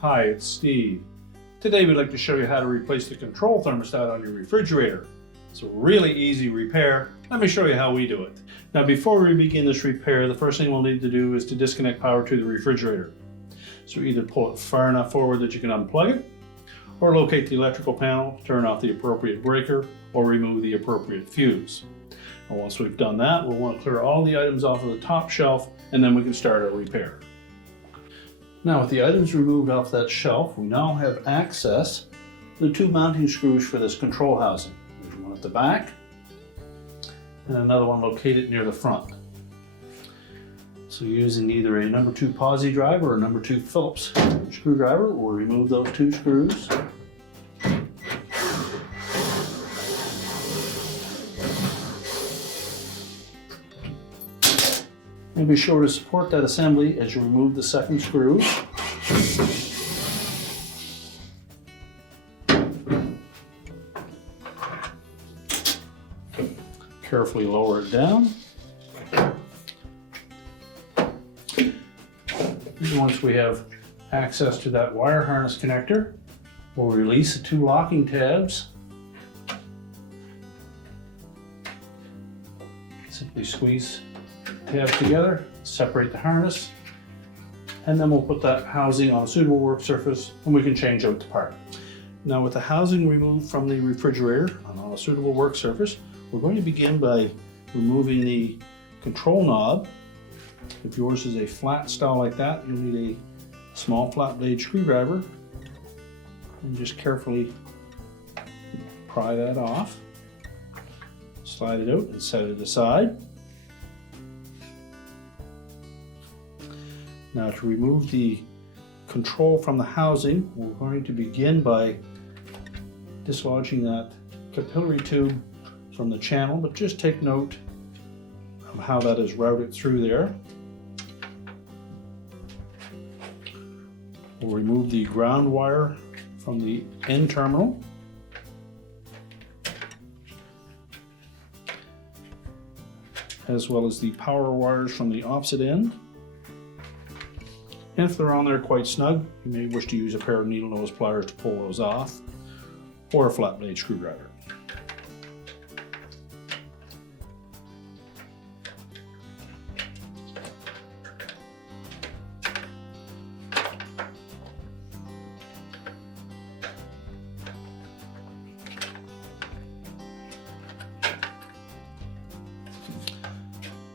Hi, it's Steve. Today we'd like to show you how to replace the control thermostat on your refrigerator. It's a really easy repair. Let me show you how we do it. Now before we begin this repair, the first thing we'll need to do is to disconnect power to the refrigerator. So either pull it far enough forward that you can unplug it, or locate the electrical panel, turn off the appropriate breaker, or remove the appropriate fuse. And once we've done that, we'll want to clear all the items off of the top shelf, and then we can start our repair. Now with the items removed off that shelf, we now have access to the two mounting screws for this control housing. There's one at the back and another one located near the front. So using either a number 2 posidrive or a number 2 Phillips screwdriver, we'll remove those two screws. And be sure to support that assembly as you remove the second screw. Carefully lower it down. And once we have access to that wire harness connector, we'll release the two locking tabs. Simply squeeze tabs together, separate the harness, and then we'll put that housing on a suitable work surface and we can change out the part. Now with the housing removed from the refrigerator on a suitable work surface, we're going to begin by removing the control knob. If yours is a flat style like that, you'll need a small flat blade screwdriver and just carefully pry that off, slide it out and set it aside. Now to remove the control from the housing, we're going to begin by dislodging that capillary tube from the channel, but just take note of how that is routed through there. We'll remove the ground wire from the end terminal. As well as the power wires from the opposite end. And if they're on there quite snug, you may wish to use a pair of needle nose pliers to pull those off, or a flat blade screwdriver.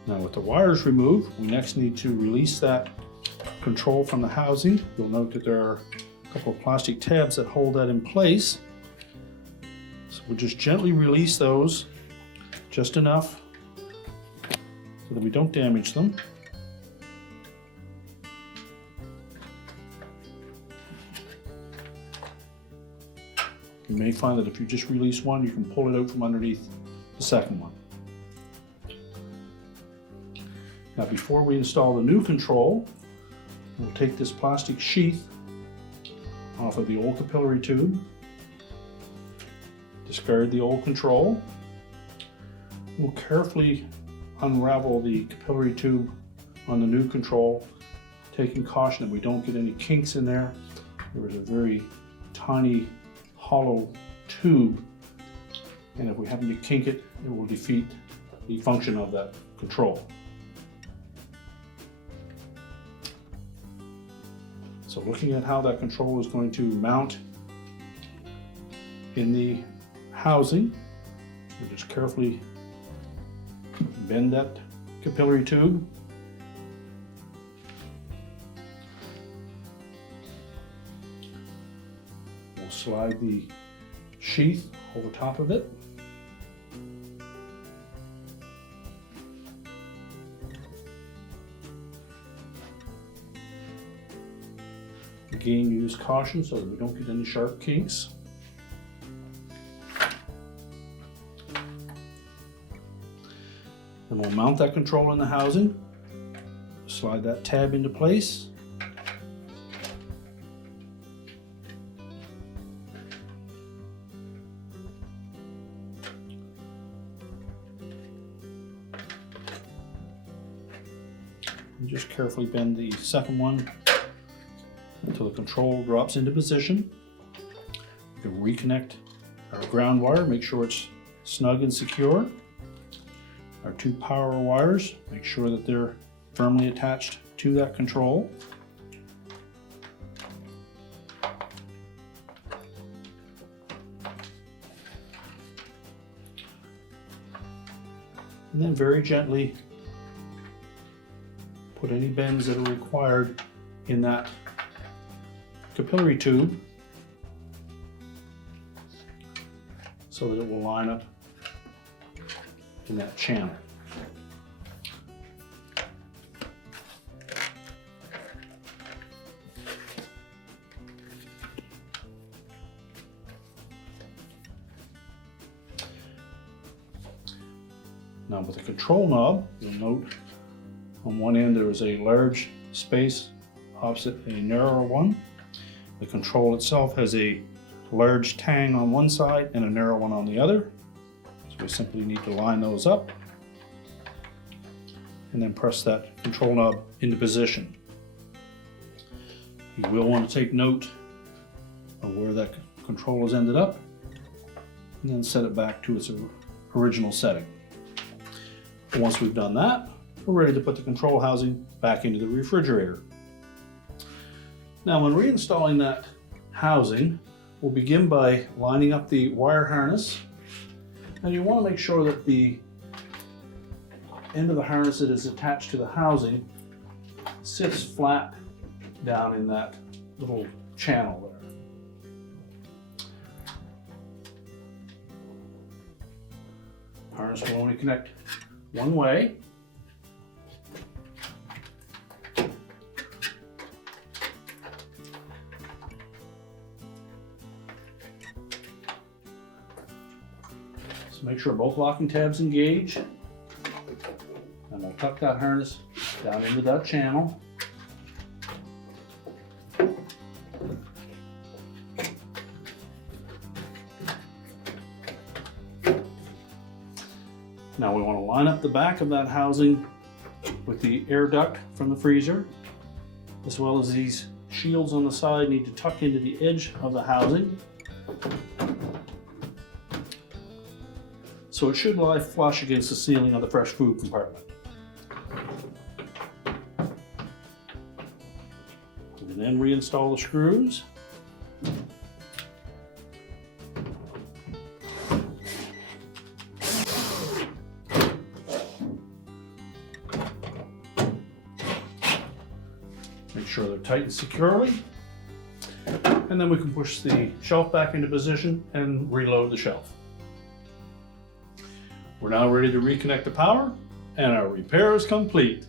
Now with the wires removed, we next need to release that control from the housing. You'll note that there are a couple of plastic tabs that hold that in place. So we'll just gently release those, just enough so that we don't damage them. You may find that if you just release one, you can pull it out from underneath the second one. Now before we install the new control, we'll take this plastic sheath off of the old capillary tube, discard the old control. We'll carefully unravel the capillary tube on the new control, taking caution that we don't get any kinks in there. There is a very tiny hollow tube, and if we happen to kink it, it will defeat the function of that control. So looking at how that control is going to mount in the housing, we'll just carefully bend that capillary tube. We'll slide the sheath over top of it. Again, use caution so that we don't get any sharp kinks. Then we'll mount that control in the housing, slide that tab into place. And just carefully bend the second one until the control drops into position. We can reconnect our ground wire, make sure it's snug and secure. Our 2 power wires, make sure that they're firmly attached to that control. And then very gently put any bends that are required in that capillary tube so that it will line up in that channel. Now with the control knob, you'll note on one end there is a large space opposite a narrower one. The control itself has a large tang on one side and a narrow one on the other. So we simply need to line those up and then press that control knob into position. You will want to take note of where that control has ended up and then set it back to its original setting. Once we've done that, we're ready to put the control housing back into the refrigerator. Now when reinstalling that housing, we'll begin by lining up the wire harness. And you want to make sure that the end of the harness that is attached to the housing sits flat down in that little channel there. Harness will only connect one way. So make sure both locking tabs engage, and we'll tuck that harness down into that channel. Now we want to line up the back of that housing with the air duct from the freezer, as well as these shields on the side need to tuck into the edge of the housing. So it should lie flush against the ceiling of the fresh food compartment. And then reinstall the screws. Make sure they're tightened securely. And then we can push the shelf back into position and reload the shelf. We're now ready to reconnect the power, and our repair is complete.